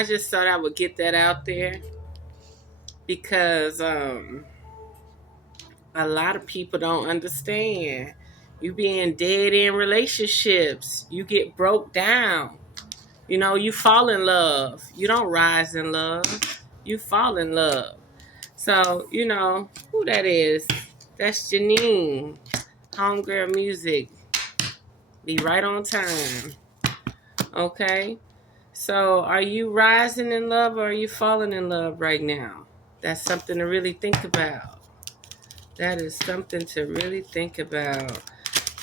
I just thought I would get that out there because a lot of people don't understand. You being dead in relationships, you get broke down. You know, you fall in love. You don't rise in love. You fall in love. So, you know, who that is? That's Janine. Homegirl music. Be right on time. Okay? So, are you rising in love or are you falling in love right now? That's something to really think about. That is something to really think about.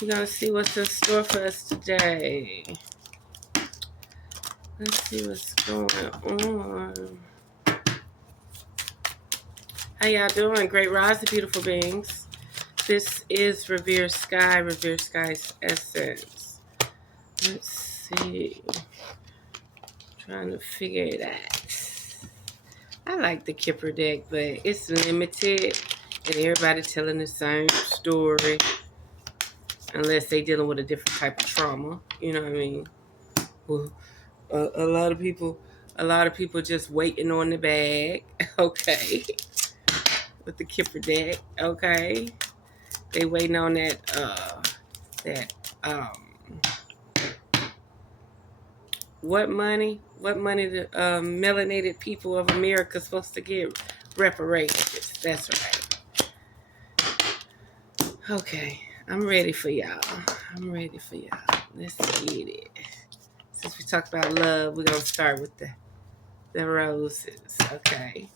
We're going to see what's in store for us today. Let's see what's going on. How y'all doing? Great rise, beautiful beings. This is Revere Skye, Revere Sky's Essence. Let's see. Trying to figure it out. I like the Kipper deck, but it's limited and everybody telling the same story unless they dealing with a different type of trauma. You know what I mean? Well, a lot of people just waiting on the bag. Okay. With the Kipper deck. Okay. They waiting on that what money the melanated people of America supposed to get? Reparations. That's right. Okay, I'm ready for y'all. Let's get it. Since we talked about love, we're gonna start with the roses. Okay.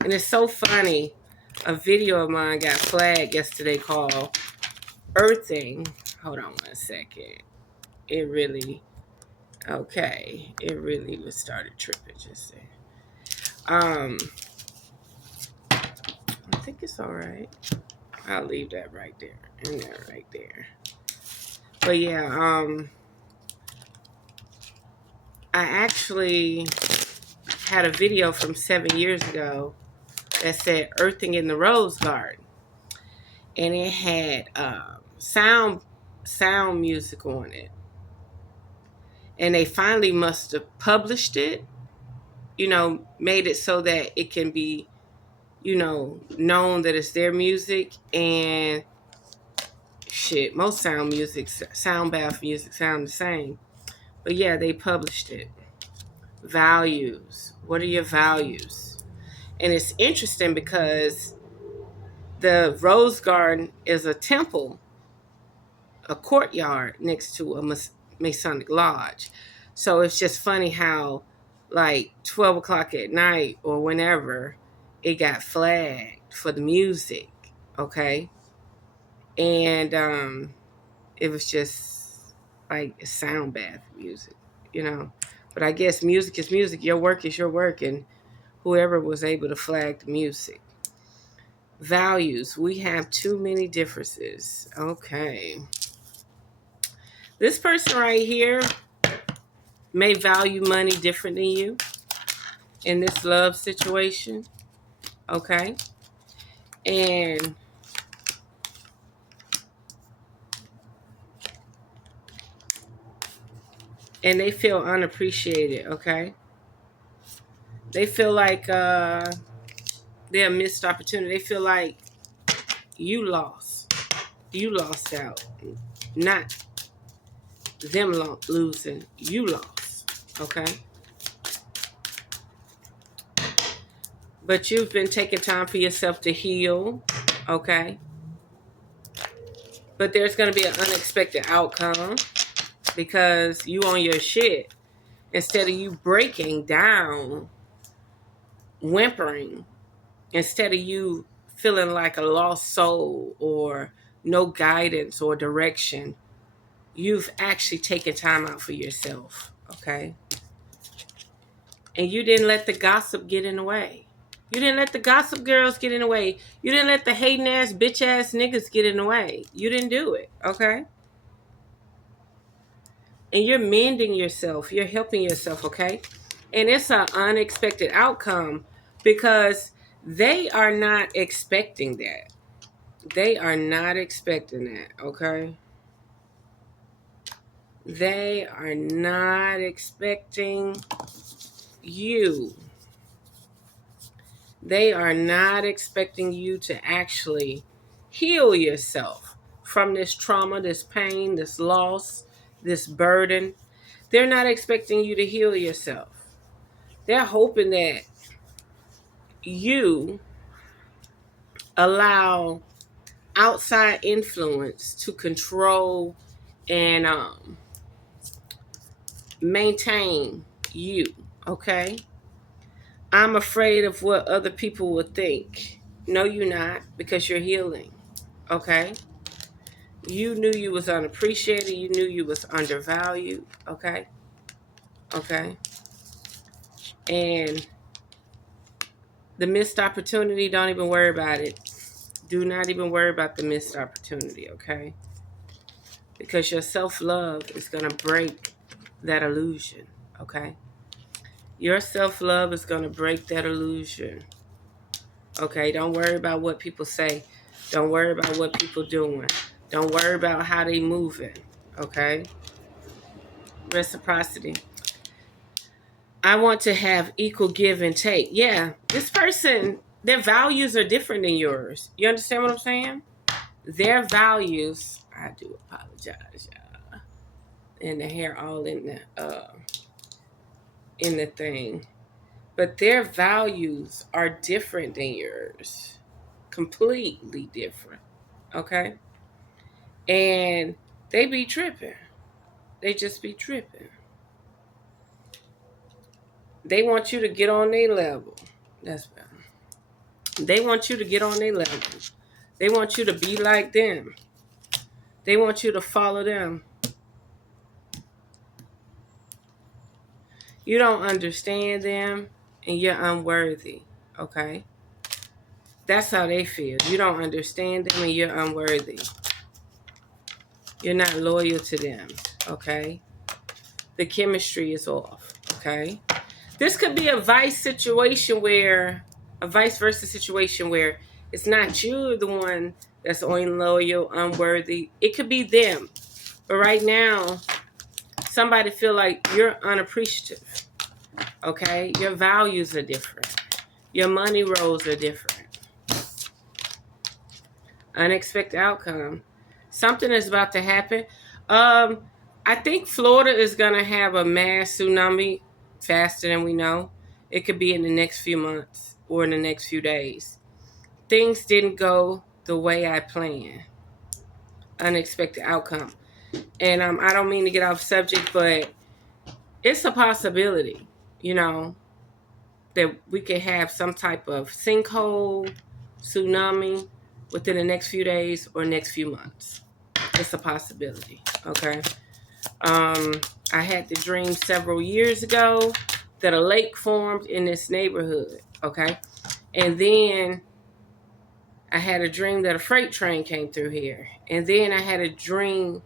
And it's so funny. A video of mine got flagged yesterday called Earthing. Hold on 1 second. It really was started tripping just then. I think it's all right. I'll leave that right there and that right there. But yeah, I actually had a video from 7 years ago that said Earthing in the Rose Garden. And it had sound music on it. And they finally must have published it, made it so that it can be, known that it's their music. And shit, most sound bath music sound the same. But yeah, they published it. Values. What are your values? And it's interesting because the Rose Garden is a temple, a courtyard next to a Masonic lodge. So it's just funny how, like, 12 o'clock at night or whenever, it got flagged for the music, okay? And it was just like sound bath music, But I guess music is music. Your work is your work. And whoever was able to flag the music. Values. We have too many differences. Okay. This person right here may value money different than you in this love situation. Okay. And they feel unappreciated. Okay. They feel like they're a missed opportunity. They feel like you lost out, not them losing. You lost. Okay. But you've been taking time for yourself to heal. Okay. But there's going to be an unexpected outcome because you on your shit. Instead of you breaking down, whimpering, instead of you feeling like a lost soul or no guidance or direction, you've actually taken time out for yourself, okay? And you didn't let the gossip get in the way. You didn't let the gossip girls get in the way. You didn't let the hating ass, bitch ass niggas get in the way. You didn't do it, okay? And you're mending yourself. You're helping yourself, okay? And it's an unexpected outcome because they are not expecting that. They are not expecting that, okay? They are not expecting you. They are not expecting you to actually heal yourself from this trauma, this pain, this loss, this burden. They're not expecting you to heal yourself. They're hoping that you allow outside influence to control and maintain you, okay? I'm afraid of what other people will think. No, you're not, because you're healing, okay? You knew you was unappreciated. You knew you was undervalued, okay? Okay? And the missed opportunity, don't even worry about it. Do not even worry about the missed opportunity, okay? Because your self-love is going to break that illusion, okay? Your self-love is going to break that illusion. Okay, don't worry about what people say. Don't worry about what people doing. Don't worry about how they moving, okay? Reciprocity. I want to have equal give and take. Yeah, this person, their values are different than yours. You understand what I'm saying? Their values, I do apologize, y'all. And the hair all in the thing. But their values are different than yours. Completely different. Okay? And they be tripping. They just be tripping. They want you to get on their level. That's better. They want you to get on their level. They want you to be like them. They want you to follow them. You don't understand them and you're unworthy. Okay? That's how they feel. You don't understand them and you're unworthy. You're not loyal to them. Okay? The chemistry is off. Okay? This could be a vice versa situation where it's not you, the one that's unloyal, unworthy. It could be them. But right now, somebody feel like you're unappreciative. Okay? Your values are different. Your money rolls are different. Unexpected outcome. Something is about to happen. I think Florida is going to have a mass tsunami faster than we know. It could be in the next few months or in the next few days. Things didn't go the way I planned. Unexpected outcome. And I don't mean to get off subject, but it's a possibility, that we could have some type of sinkhole, tsunami within the next few days or next few months. It's a possibility, okay? I had the dream several years ago that a lake formed in this neighborhood, okay? And then I had a dream that a freight train came through here. And then I had a dream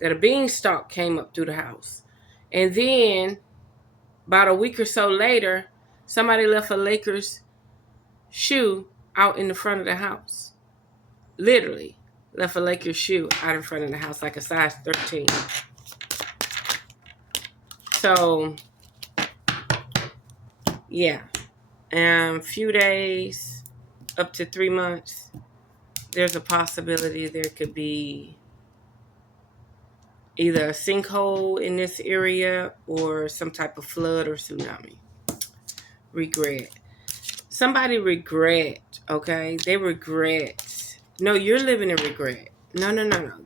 that a beanstalk came up through the house. And then about a week or so later, somebody left a Lakers shoe out in the front of the house. Literally left a Lakers shoe out in front of the house, like a size 13. So, yeah. Few days, up to 3 months, there's a possibility there could be either a sinkhole in this area or some type of flood or tsunami. Regret. Somebody regret, okay? They regret. No, you're living in regret. No.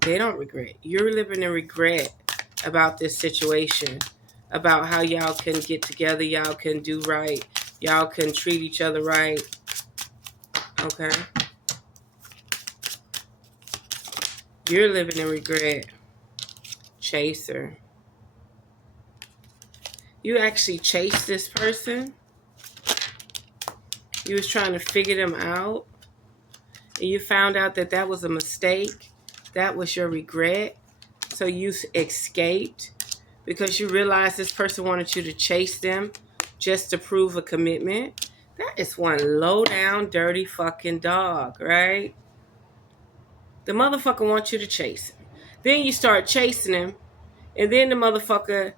They don't regret. You're living in regret about this situation, about how y'all can get together, y'all can do right, y'all can treat each other right, okay? You're living in regret. Chaser. You actually chased this person. You was trying to figure them out. And you found out that that was a mistake. That was your regret. So you escaped because you realized this person wanted you to chase them just to prove a commitment. That is one low down, dirty fucking dog, right? The motherfucker wants you to chase him. Then you start chasing him. And then the motherfucker,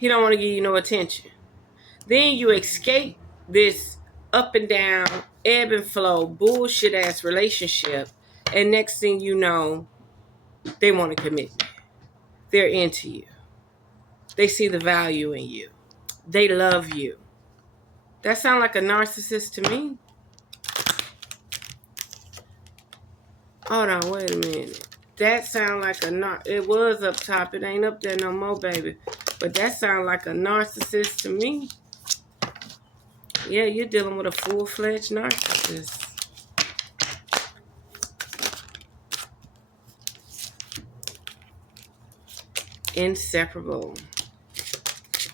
He don't want to give you no attention. Then you escape this up and down, ebb and flow, bullshit ass relationship. And next thing you know, they want to commit. They're into you. They see the value in you. They love you. That sound like a narcissist to me. Hold on, wait a minute. That sound like it was up top. It ain't up there no more, baby. But that sound like a narcissist to me. Yeah, you're dealing with a full-fledged narcissist. Inseparable.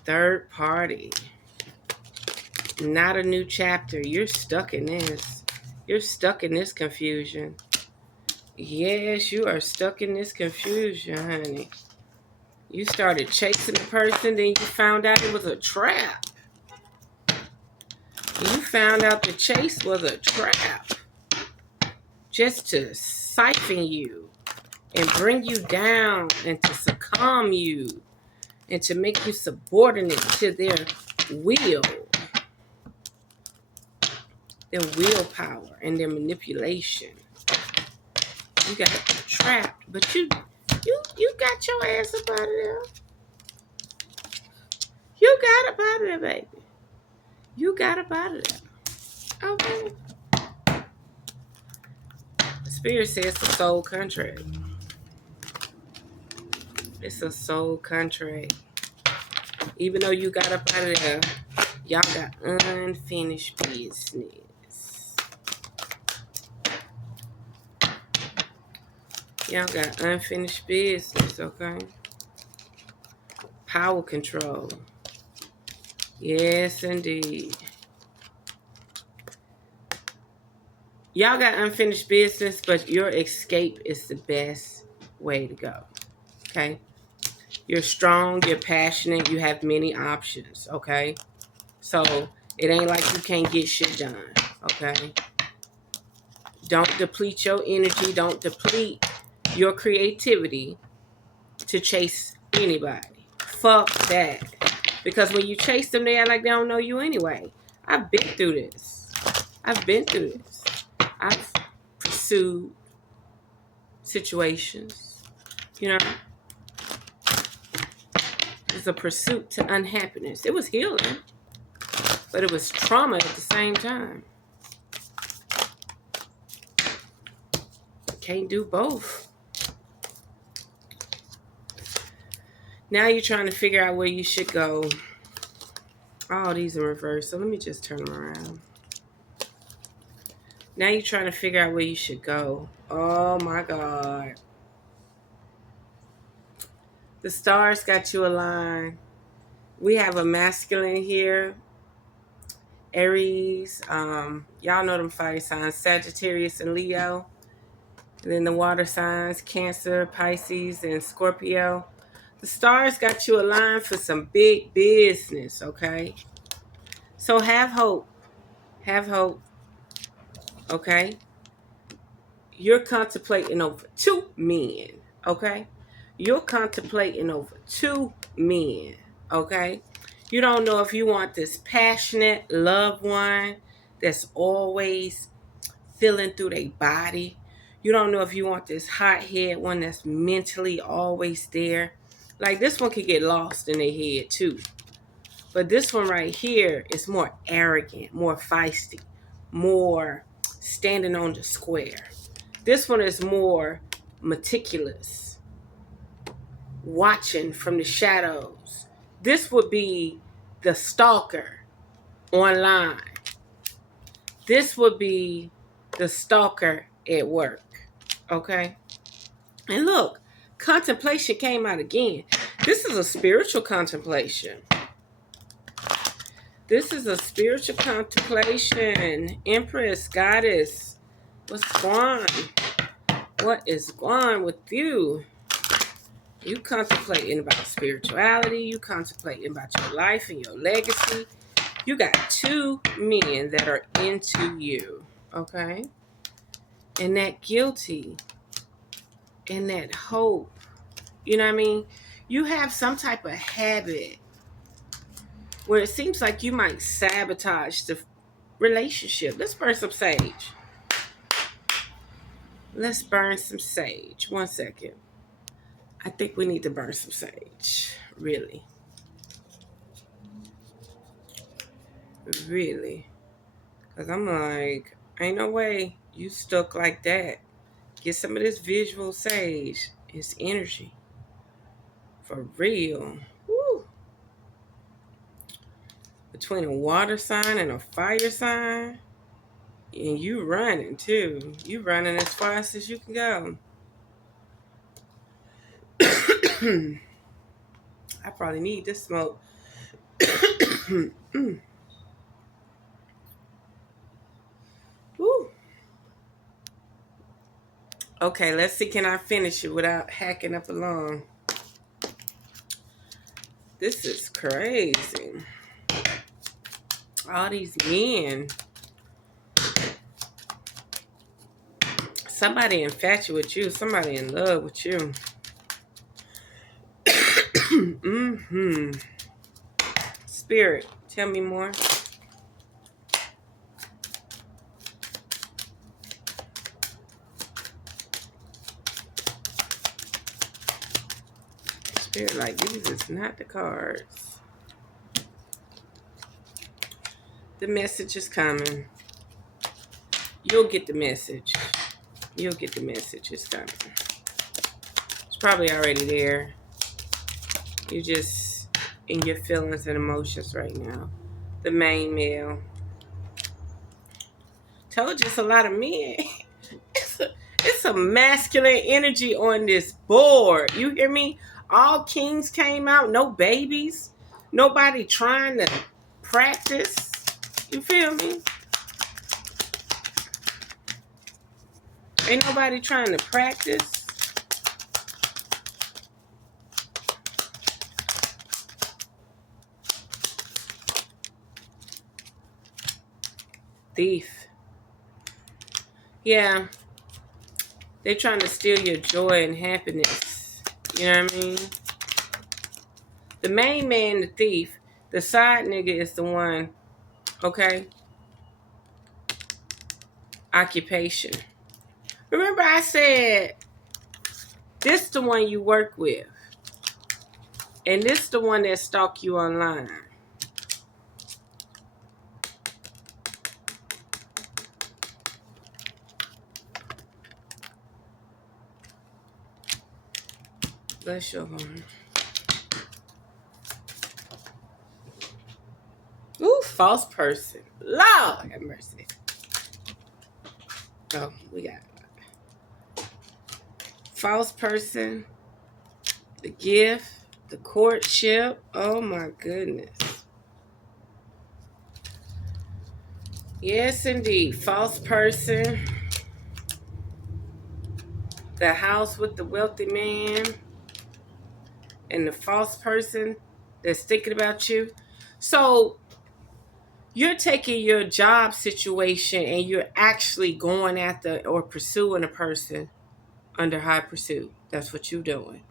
Third party. Not a new chapter. You're stuck in this. You're stuck in this confusion. Yes, you are stuck in this confusion, honey. You started chasing the person, then you found out it was a trap. You found out the chase was a trap. Just to siphon you and bring you down and to succumb you and to make you subordinate to their will. Their willpower and their manipulation. You got trapped, but you got your ass up out of there. You got up out of there, baby. You got up out of there. Okay. The spirit says it's a soul contract. It's a soul contract. Even though you got up out of there, y'all got unfinished business. Y'all got unfinished business, okay? Power control. Yes, indeed. Y'all got unfinished business, but your escape is the best way to go. Okay? You're strong, you're passionate, you have many options, okay? So it ain't like you can't get shit done, okay? Don't deplete your energy, don't deplete your creativity to chase anybody. Fuck that. Because when you chase them, they act like they don't know you anyway. I've been through this. I've pursued situations, you know. It was a pursuit to unhappiness. It was healing, but it was trauma at the same time. Can't do both. Now you're trying to figure out where you should go. All these in reverse, so let me just turn them around. Now you're trying to figure out where you should go. Oh my God. The stars got you aligned. We have a masculine here. Aries. Y'all know them fire signs. Sagittarius and Leo. And then the water signs. Cancer, Pisces, and Scorpio. The stars got you aligned for some big business, okay? So have hope. Have hope. Okay? You're contemplating over 2 men, okay? You're contemplating over 2 men, okay? You don't know if you want this passionate loved one that's always feeling through their body. You don't know if you want this hothead one that's mentally always there. Like this one could get lost in their head too. But this one right here is more arrogant, more feisty, more standing on the square. This one is more meticulous, watching from the shadows. This would be the stalker online. This would be the stalker at work, okay? And look, contemplation came out again. This is a spiritual contemplation. This is a spiritual contemplation. Empress, goddess, what's going on? What is going on with you? You contemplating about spirituality. You contemplating about your life and your legacy. You got 2 men that are into you, okay? And that guilty and that hope. You know what I mean? You have some type of habit where it seems like you might sabotage the relationship. Let's burn some sage. Let's burn some sage. 1 second. I think we need to burn some sage. Really. Really. Because I'm like, ain't no way you stuck like that. Get some of this visual sage. It's energy. For real. Woo. Between a water sign and a fire sign. And you running too. You running as fast as you can go. I probably need this smoke. Woo. Okay, let's see. Can I finish it without hacking up a lung? This is crazy. All these men. Somebody infatuated with you. Somebody in love with you. Spirit, tell me more. Spirit, like, these is not the cards. The message is coming. You'll get the message. You'll get the message. It's coming. It's probably already there. You're just in your feelings and emotions right now. The main male. Told you it's a lot of men. It's a masculine energy on this board. You hear me? All kings came out. No babies. Nobody trying to practice. You feel me? Ain't nobody trying to practice. Thief. Yeah. They trying to steal your joy and happiness. You know what I mean? The main man, the thief. The side nigga is the one. Okay? Occupation. Remember I said, this the one you work with. And this the one that stalk you online. Bless your heart. Ooh, false person. Lord have mercy. Oh, we got false person, the gift, the courtship. Oh my goodness. Yes, indeed. False person. The house with the wealthy man. And the false person that's thinking about you. So you're taking your job situation and you're actually going after or pursuing a person under high pursuit. That's what you're doing.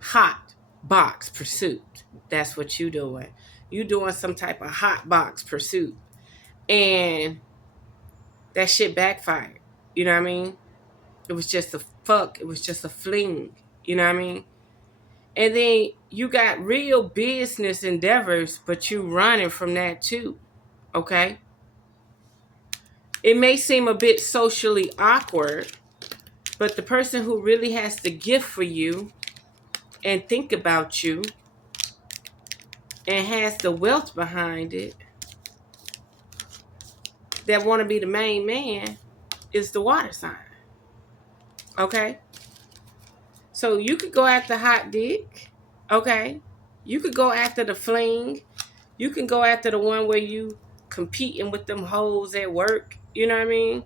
Hot box pursuit. That's what you're doing. You're doing some type of hot box pursuit. And that shit backfired. You know what I mean? It was just a fuck. It was just a fling. You know what I mean? And then you got real business endeavors, but you running from that too. Okay? It may seem a bit socially awkward, but the person who really has the gift for you and think about you and has the wealth behind it that want to be the main man is the water sign. Okay? So you could go after hot dick. Okay? You could go after the fling. You can go after the one where you competing with them hoes at work. You know what I mean?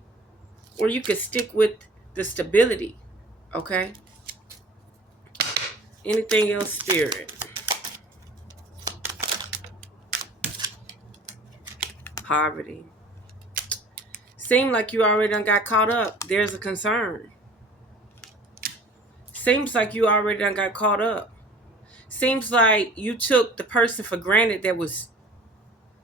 Or you could stick with the stability. Okay? Anything else, spirit? Poverty. Seem like you already done got caught up. There's a concern. Seems like you already done got caught up. Seems like you took the person for granted that was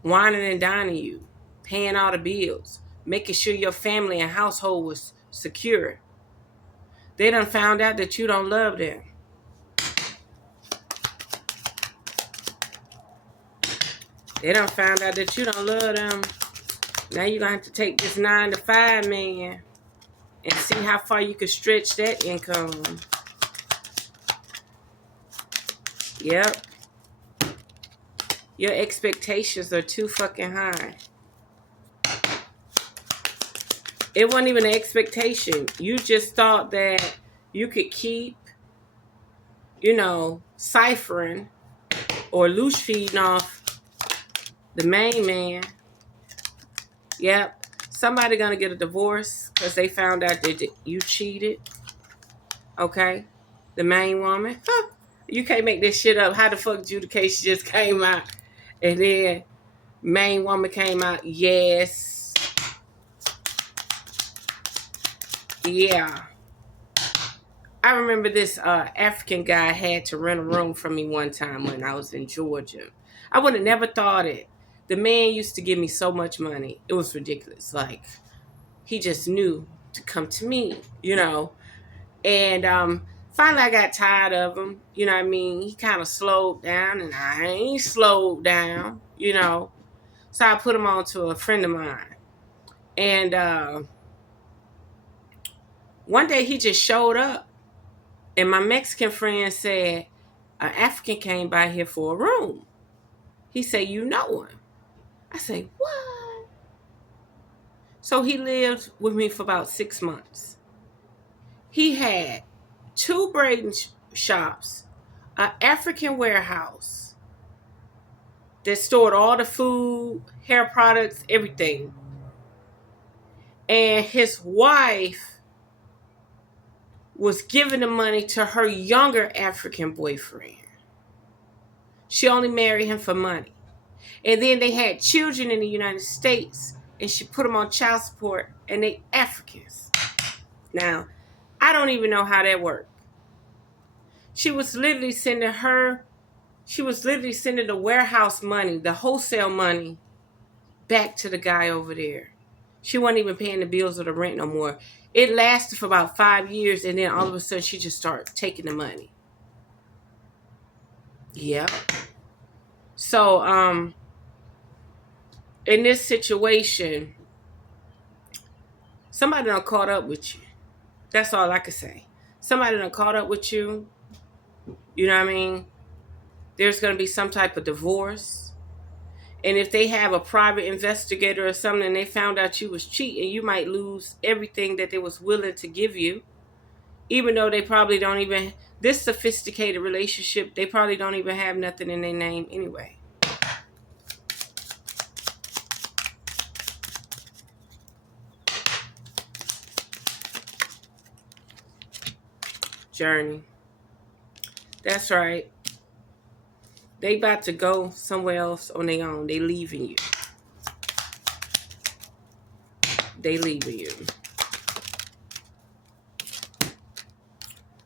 whining and dining you, paying all the bills, making sure your family and household was secure. They done found out that you don't love them. They done found out that you don't love them. Now you're going to have to take this 9 to 5 man and see how far you can stretch that income. Yep. Your expectations are too fucking high. It wasn't even an expectation. You just thought that you could keep, ciphering or loose feeding off the main man. Yep. Somebody gonna get a divorce because they found out that you cheated. Okay? The main woman. Huh. You can't make this shit up. How the fuck adjudication just came out? And then main woman came out. Yes. Yeah. I remember this African guy had to rent a room from me one time when I was in Georgia. I would have never thought it. The man used to give me so much money. It was ridiculous. Like, he just knew to come to me, And finally I got tired of him. You know what I mean? He kind of slowed down, and I ain't slowed down, So I put him on to a friend of mine. And one day he just showed up. And my Mexican friend said, an African came by here for a room. He said, you know him. I said, what? So he lived with me for about 6 months. He had 2 braiding shops, an African warehouse that stored all the food, hair products, everything. And his wife was giving the money to her younger African boyfriend. She only married him for money. And then they had children in the United States, and she put them on child support, and they Africans. Now, I don't even know how that worked. She was literally sending the warehouse money, the wholesale money, back to the guy over there. She wasn't even paying the bills or the rent no more. It lasted for about 5 years, and then all of a sudden she just started taking the money. Yeah. So, in this situation, somebody done caught up with you. That's all I can say. Somebody done caught up with you. You know what I mean? There's going to be some type of divorce. And if they have a private investigator or something and they found out you was cheating, you might lose everything that they was willing to give you. Even though they probably don't even, this sophisticated relationship, they probably don't even have nothing in their name anyway. Journey. That's right. They about to go somewhere else on their own. They leaving you. They leaving you.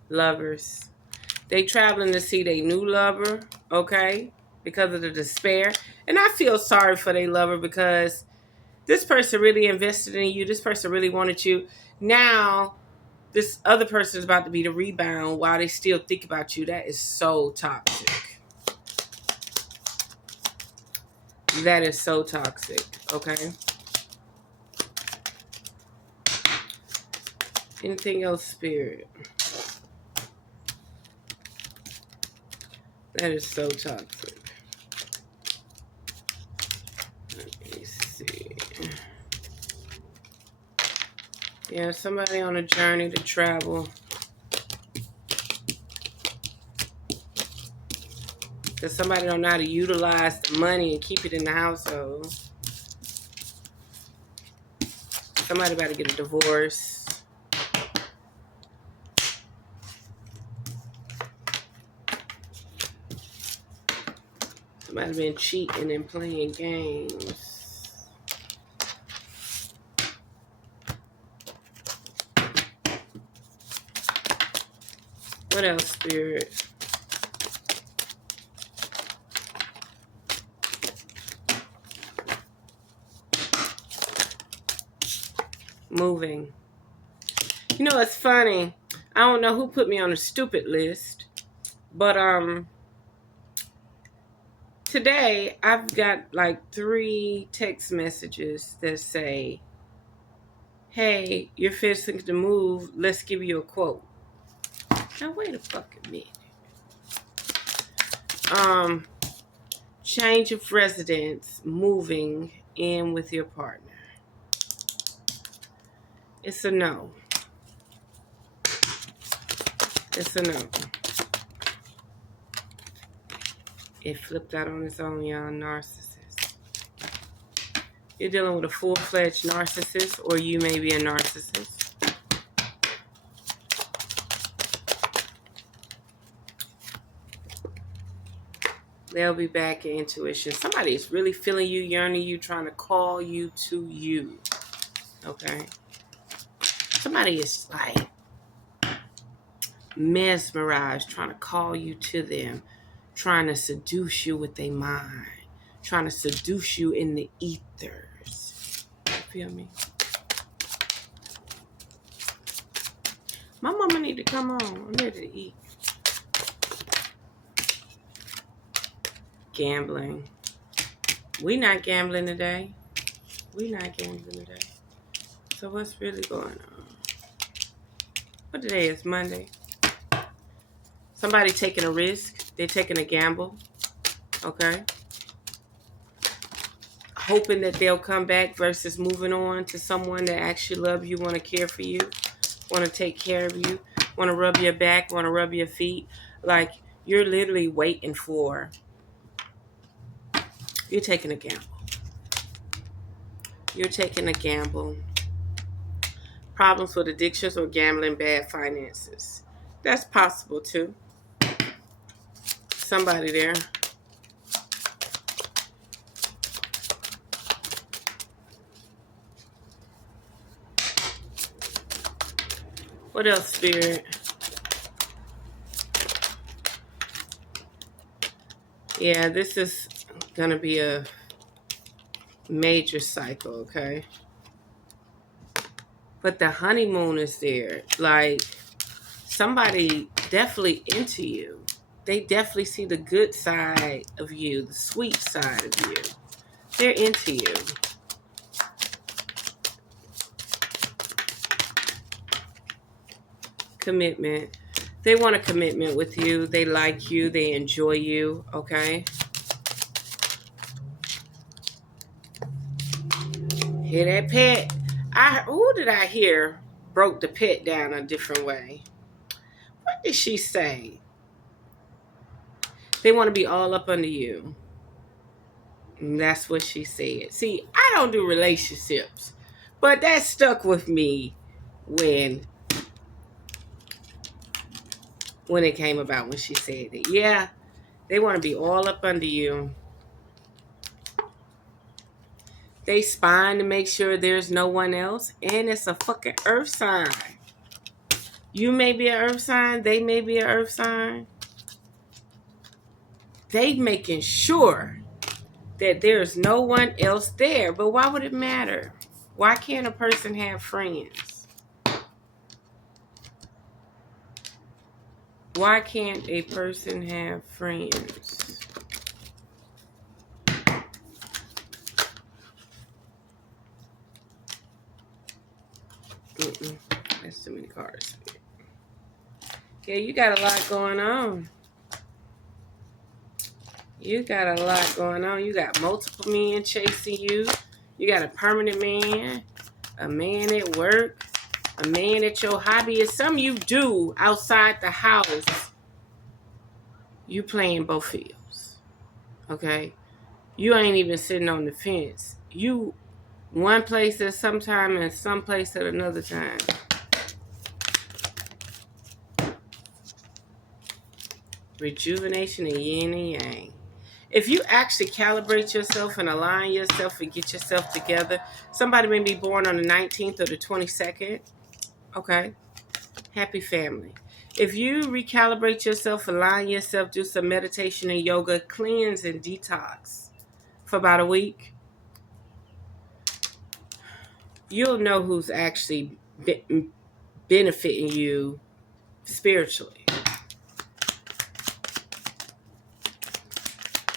Lovers. They traveling to see their new lover, okay? Because of the despair. And I feel sorry for their lover because this person really invested in you. This person really wanted you. Now, this other person is about to be the rebound while they still think about you. That is so toxic. That is so toxic, okay? Anything else, Spirit? That is so toxic. Let me see. Yeah, somebody on a journey to travel. Because somebody don't know how to utilize the money and keep it in the household. Somebody about to get a divorce. Somebody been cheating and playing games. What else, Spirit? moving. You know, it's funny. I don't know who put me on a stupid list, but today I've got like 3 text messages that say, "Hey, you're fixing to move. Let's give you a quote." Now wait a fucking minute. Change of residence, moving in with your partner. It's a no. It's a no. It flipped out on its own, y'all. Narcissist. You're dealing with a full-fledged narcissist, or you may be a narcissist. They'll be back in intuition. Somebody is really feeling you, yearning you, trying to call you to you. Okay? Somebody is like mesmerized, trying to call you to them, trying to seduce you with their mind, trying to seduce you in the ethers. You feel me? My mama need to come on. I'm ready to eat. Gambling. We not gambling today. We not gambling today. So what's really going on? What today is? Monday. Somebody taking a risk. They're taking a gamble. Okay? Hoping that they'll come back versus moving on to someone that actually love you, want to care for you, want to take care of you, want to rub your back, want to rub your feet. Like, you're literally waiting for. You're taking a gamble. You're taking a gamble. Problems with addictions or gambling, bad finances. That's possible too. Somebody there. What else, Spirit? Yeah, this is going to be a major cycle, okay? But the honeymoon is there. Like, somebody definitely into you. They definitely see the good side of you, the sweet side of you. They're into you. Commitment. They want a commitment with you. They like you. They enjoy you, okay? Hear that pet? Who did I hear broke the pet down a different way? What did she say? They want to be all up under you. And that's what she said. See, I don't do relationships, but that stuck with me when it came about, when she said it. Yeah, they want to be all up under you. They spying to make sure there's no one else. And it's a fucking earth sign. You may be an earth sign. They may be an earth sign. They making sure that there's no one else there. But why would it matter? Why can't a person have friends? Why can't a person have friends? That's too many cards. Yeah, you got a lot going on. You got a lot going on. You got multiple men chasing you. You got a permanent man, a man at work, a man at your hobby. It's something you do outside the house. You playing both fields. Okay? You ain't even sitting on the fence. You one place at some time and some place at another time. Rejuvenation and yin and yang. If you actually calibrate yourself and align yourself and get yourself together, somebody may be born on the 19th or the 22nd. Okay? Happy family. If you recalibrate yourself, align yourself, do some meditation and yoga, cleanse and detox for about a week, you'll know who's actually benefiting you spiritually.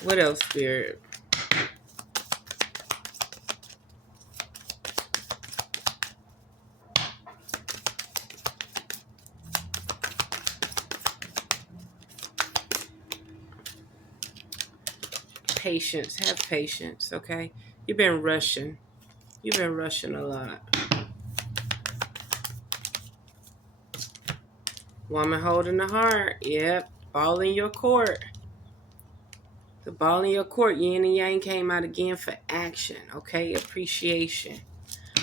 What else, Spirit? Patience. Have patience, okay? You've been rushing. You've been rushing a lot. Woman holding the heart. Yep. Ball in your court. The ball in your court. Yin and yang came out again for action, okay? Appreciation.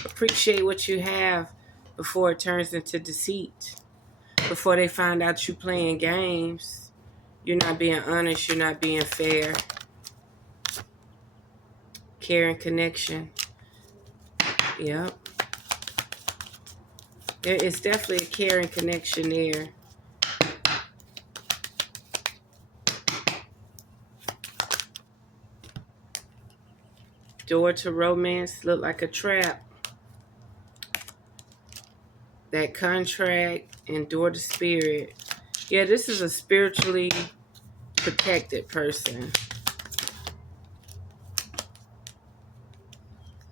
Appreciate what you have before it turns into deceit. Before they find out you playing games. You're not being honest. You're not being fair. Care and connection. Yep. There is definitely a care and connection there. Door to romance look like a trap. That contract and door to spirit. Yeah, this is a spiritually protected person.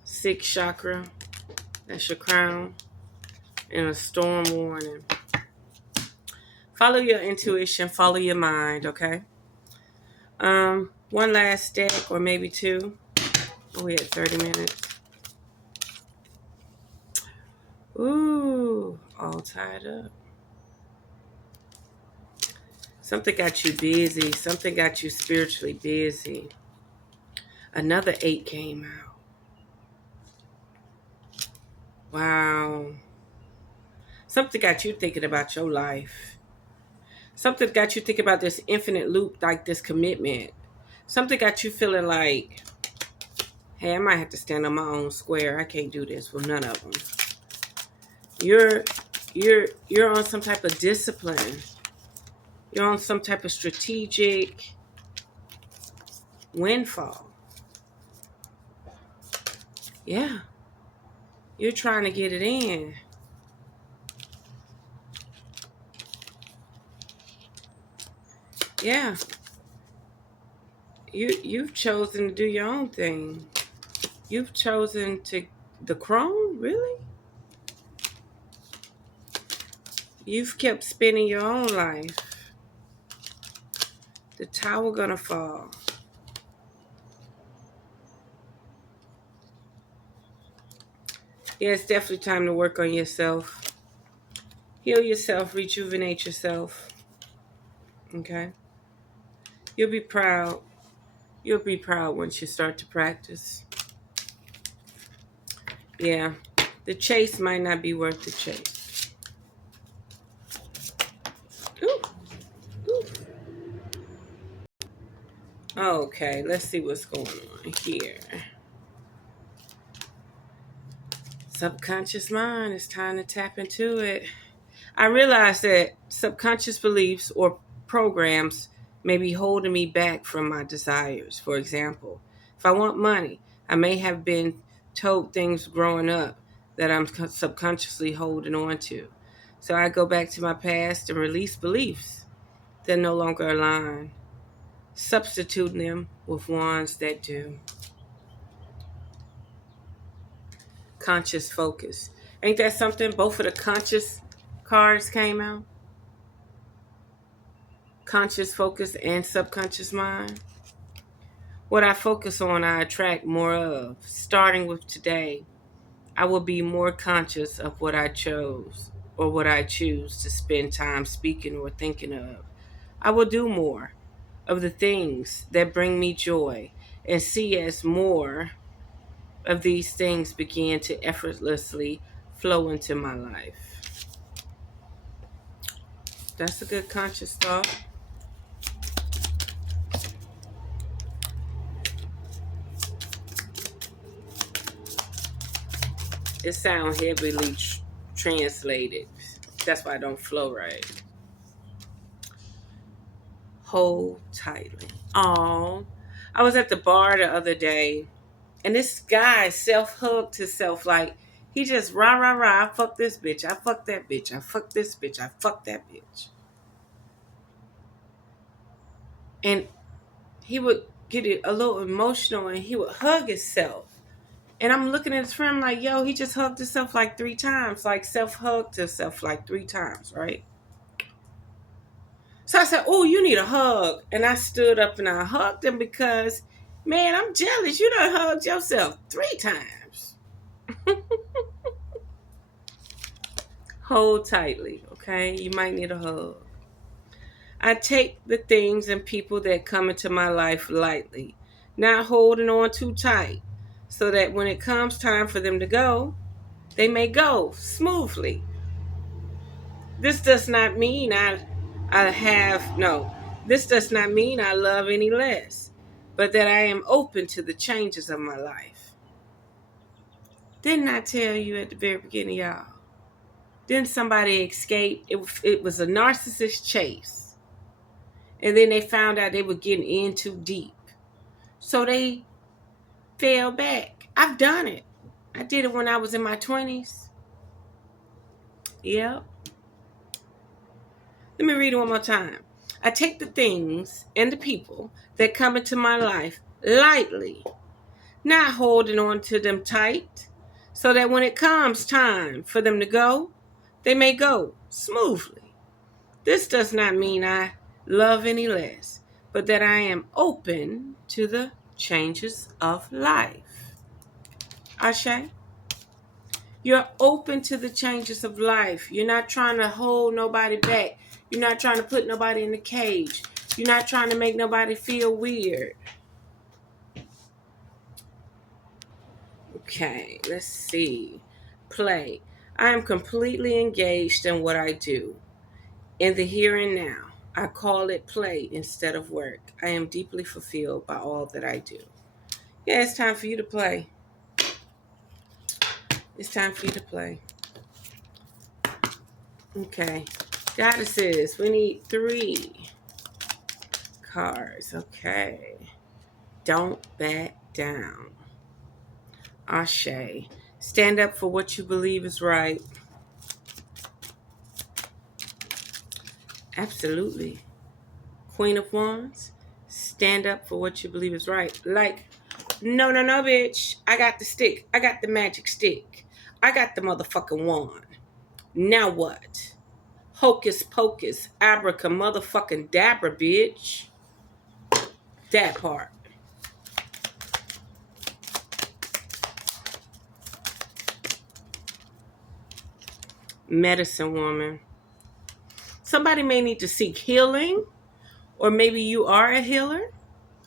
6th chakra. That's your crown. And a storm warning. Follow your intuition. Follow your mind, okay? One last deck or maybe two. Oh, we had 30 minutes. Ooh, all tied up. Something got you busy. Something got you spiritually busy. Another 8 came out. Wow. Something got you thinking about your life. Something got you thinking about this infinite loop, like this commitment. Something got you feeling like, hey, I might have to stand on my own square. I can't do this with none of them. You're on some type of discipline. You're on some type of strategic windfall. Yeah. You're trying to get it in. Yeah. You've chosen to do your own thing. You've chosen to the crone, really? You've kept spinning your own life. The tower gonna fall. Yeah, it's definitely time to work on yourself. Heal yourself, rejuvenate yourself. Okay? You'll be proud. You'll be proud once you start to practice. Yeah. The chase might not be worth the chase. Ooh. Ooh. Okay, let's see what's going on here. Subconscious mind, it's time to tap into it. I realize that subconscious beliefs or programs may be holding me back from my desires. For example, if I want money, I may have been told things growing up that I'm subconsciously holding on to. So I go back to my past and release beliefs that no longer align, substituting them with ones that do. Conscious focus. Ain't that something? Both of the conscious cards came out. Conscious focus and subconscious mind. What I focus on, I attract more of. Starting with today, I will be more conscious of what I chose or what I choose to spend time speaking or thinking of. I will do more of the things that bring me joy and see as more of these things begin to effortlessly flow into my life. That's a good conscious thought. It sounds heavily translated. That's why I don't flow right. Hold tightly. Oh, I was at the bar the other day, and this guy self-hugged himself like He just rah, rah, rah. I fuck this bitch. I fuck that bitch. I fuck this bitch. I fuck that bitch. And he would get it a little emotional and he would hug himself. And I'm looking at his friend like, yo, he just hugged himself like 3 times. Like self-hugged himself like 3 times, right? So I said, oh, you need a hug. And I stood up and I hugged him because, man, I'm jealous. You done hugged yourself 3 times. Hold tightly, okay? You might need a hug. I take the things and people that come into my life lightly, not holding on too tight, so that when it comes time for them to go, they may go smoothly. This does not mean this does not mean I love any less, but that I am open to the changes of my life. Didn't I tell you at the very beginning, y'all? Then somebody escaped. It was a narcissist chase. And then they found out they were getting in too deep. So they fell back. I've done it. I did it when I was in my 20s. Yep. Let me read it one more time. I take the things and the people that come into my life lightly, not holding on to them tight, so that when it comes time for them to go, they may go smoothly. This does not mean I love any less, but that I am open to the changes of life. Ashe? You're open to the changes of life. You're not trying to hold nobody back. You're not trying to put nobody in a cage. You're not trying to make nobody feel weird. Okay, let's see. Play. I am completely engaged in what I do. In the here and now. I call it play instead of work. I am deeply fulfilled by all that I do. Yeah, it's time for you to play. It's time for you to play. Okay. Goddesses, we need 3 cards. Okay. Don't back down. Ashe. Stand up for what you believe is right. Absolutely. Queen of Wands. Stand up for what you believe is right. Like, no, bitch. I got the stick. I got the magic stick. I got the motherfucking wand. Now what? Hocus pocus, abraca motherfucking dabra, bitch. That part. Medicine woman. Somebody may need to seek healing, or maybe you are a healer.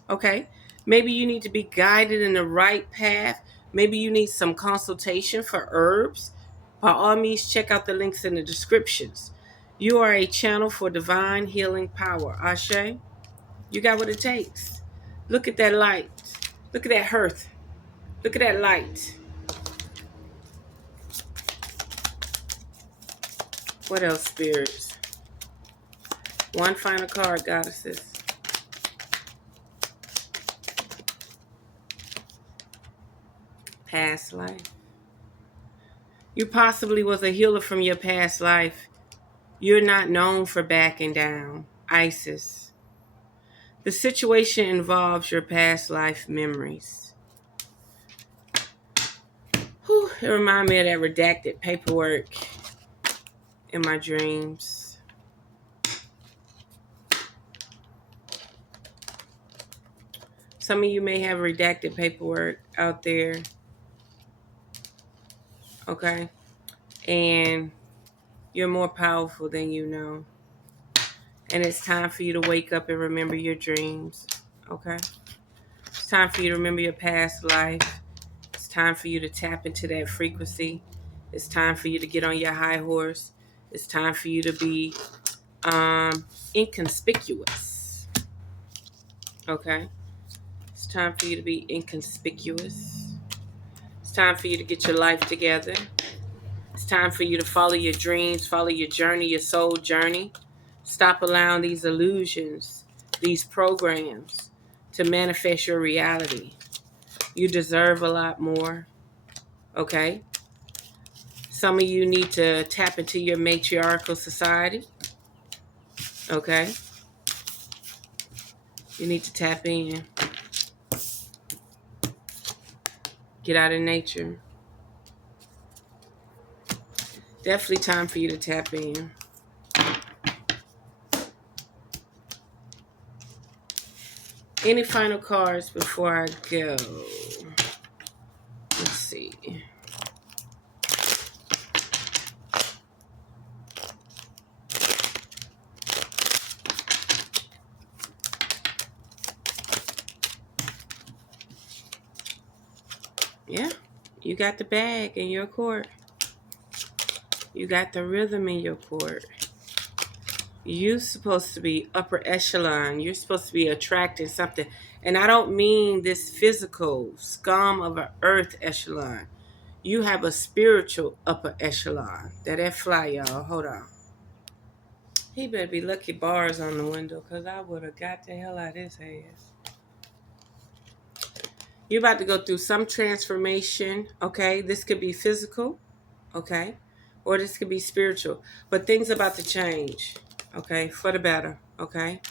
Okay. Maybe you need to be guided in the right path. Maybe you need some consultation for herbs. By all means, check out the links in the descriptions. You are a channel for divine healing power. Ashe, you got what it takes. Look at that light. Look at that hearth. Look at that light. What else, spirits? One final card, goddesses. Past life. You possibly was a healer from your past life. You're not known for backing down. Isis. The situation involves your past life memories. Whew, it reminds me of that redacted paperwork in my dreams. Some of you may have redacted paperwork out there. Okay? And you're more powerful than you know. And it's time for you to wake up and remember your dreams. Okay? It's time for you to remember your past life. It's time for you to tap into that frequency. It's time for you to get on your high horse. It's time for you to be inconspicuous. Okay? It's time for you to be inconspicuous. It's time for you to get your life together. It's time for you to follow your dreams, follow your journey, your soul journey. Stop allowing these illusions, these programs to manifest your reality. You deserve a lot more. Okay? Some of you need to tap into your matriarchal society. Okay? You need to tap in. Get out in nature. Definitely time for you to tap in. Any final cards before I go? Let's see. Yeah, you got the bag in your court. You got the rhythm in your court. You're supposed to be upper echelon. You're supposed to be attracting something. And I don't mean this physical scum of an earth echelon. You have a spiritual upper echelon. That fly, y'all. Hold on. He better be lucky bars on the window, because I would have got the hell out of his ass. You're about to go through some transformation, okay? This could be physical, okay? Or this could be spiritual. But things about to change, okay? For the better, okay?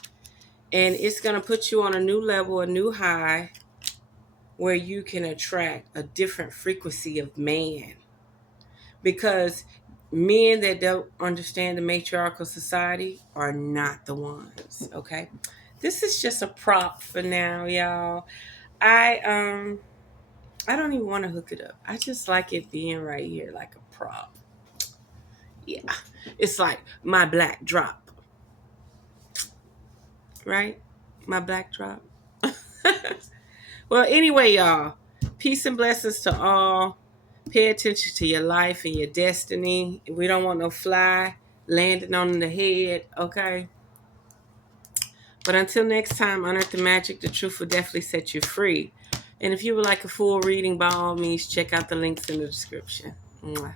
And it's going to put you on a new level, a new high, where you can attract a different frequency of man. Because men that don't understand the matriarchal society are not the ones, okay? This is just a prop for now, y'all. I don't even want to hook it up. I just like it being right here like a prop. Yeah. It's like my black drop. Right? My black drop. Well, anyway, y'all. Peace and blessings to all. Pay attention to your life and your destiny. We don't want no fly landing on the head, okay? But until next time, unearth the magic. The truth will definitely set you free. And if you would like a full reading, by all means, check out the links in the description. Mwah.